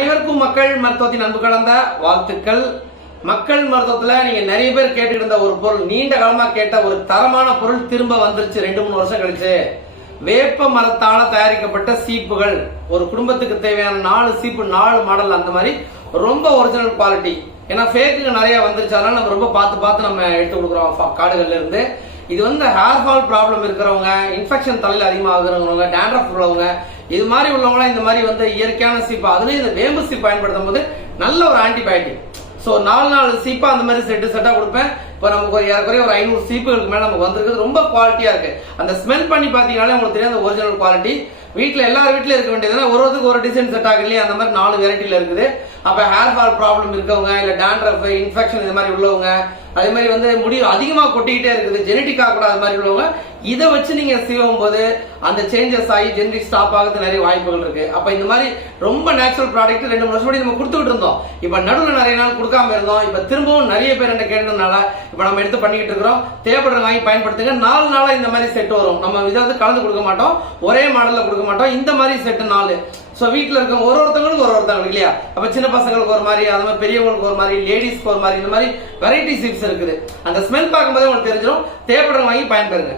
அனைவருக்கும் மக்கள் மருத்துவத்தின் அன்பு கலந்த வாழ்த்துக்கள். மக்கள் மருத்துவத்துல நீங்க நிறைய பேர் கேட்டுட்டு இருந்த ஒரு பொருள் நீண்ட காலமா கேட்ட ஒரு தரமான பொருள் திரும்ப வந்துருச்சு ரெண்டு மூணு வருஷம் கழிச்சு. வேப்ப மரத்தால தயாரிக்கப்பட்ட சீப்புகள். ஒரு குடும்பத்துக்கு தேவையான நாலு சீப்பு நாலு மாடல் அந்த மாதிரி. ரொம்ப ஒரிஜினல் குவாலிட்டி ஏன்னா ஃபேக்குங்க நிறைய வந்துருச்சு. அதனால நம்ம ரொம்ப பார்த்து பார்த்து நம்ம எடுத்து கொடுக்குறோம். காடுகள்ல இருந்து. இது வந்து ஹேர் ஃபால் ப்ராப்ளம் இருக்கிறவங்க இன்ஃபெக்ஷன் தலையில் அதிகமாகிறவங்க டேண்ட்ரஃப் உள்ளவங்க இது மாதிரி உள்ளவங்களாம் இந்த மாதிரி வந்து இயற்கையான சீப்பு அதுலேயும் இந்த வேம்பு சீப் பயன்படுத்தும் போது நல்ல ஒரு ஆன்டிபயோட்டிக் ஸோ நாலு நாலு சீப்பா அந்த மாதிரி செட்டு செட்டாக கொடுப்பேன். இப்போ நமக்கு ஒரு ஏறக்குறைய ஒரு ஐநூறு சீப்புகளுக்கு மேலே நமக்கு வந்திருக்குது ரொம்ப குவாலிட்டியாக இருக்கு. அந்த ஸ்மெல் பண்ணி பார்த்தீங்கனாலே உங்களுக்கு தெரியும் அந்த ஒரிஜினல் குவாலிட்டி வீட்டில் எல்லார் வீட்டிலும் இருக்க வேண்டியதுன்னா ஒரு ஒருத்துக்கு ஒரு டிசைன் செட் ஆகும் இல்லையா? அந்த மாதிரி நாலு வெரைட்டியில் இருக்குது. அப்போ ஹேர் ஃபால் ப்ராப்ளம் இருக்கவங்க இல்லை டேண்ட்ரஃப் இன்ஃபெக்ஷன் இது மாதிரி உள்ளவங்க அதே மாதிரி வந்து முடி அதிகமாக கொட்டிக்கிட்டே இருக்குது ஜெனட்டிக்காக கூட அது மாதிரி உள்ளவங்க இதை வச்சு நீங்க சீவும் போது அந்த சேஞ்சஸ் ஆகி ஜெனரிக் ஸ்டாப் ஆகிறது நிறைய வாய்ப்புகள் இருக்கு. அப்ப இந்த மாதிரி ரொம்ப நேச்சுரல் ப்ராடக்ட் ரெண்டு மூணு வருஷம் நம்ம கொடுத்துக்கிட்டு இருந்தோம். இப்ப நடுவில் நிறைய நாள் கொடுக்காம இருந்தோம். இப்ப திரும்பவும் நிறைய பேர் என்ன கேட்டதுனால இப்ப நம்ம எடுத்து பண்ணிக்கிட்டு இருக்கிறோம். தேவைப்படுற வாங்கி பயன்படுத்துங்க. நாலு நாளா இந்த மாதிரி செட் வரும். நம்ம இதை வந்து கலந்து கொடுக்க மாட்டோம். ஒரே மாடல்ல கொடுக்க மாட்டோம். இந்த மாதிரி செட்டு நாலு. ஸோ வீட்டில் இருக்க ஒரு ஒருத்தவங்களுக்கு ஒரு ஒருத்தவங்களுக்கு இல்லையா? அப்ப சின்ன பசங்களுக்கு ஒரு மாதிரி அது மாதிரி பெரியவங்களுக்கு ஒரு மாதிரி லேடிஸ்க்கு ஒரு மாதிரி இந்த மாதிரி வெரைட்டி சிப்ஸ் இருக்குது. அந்த ஸ்மெல் பார்க்கும்போதே உங்களுக்கு தெரிஞ்சிடும் தேவைப்படுற வாங்கி பயன்பெறுங்க.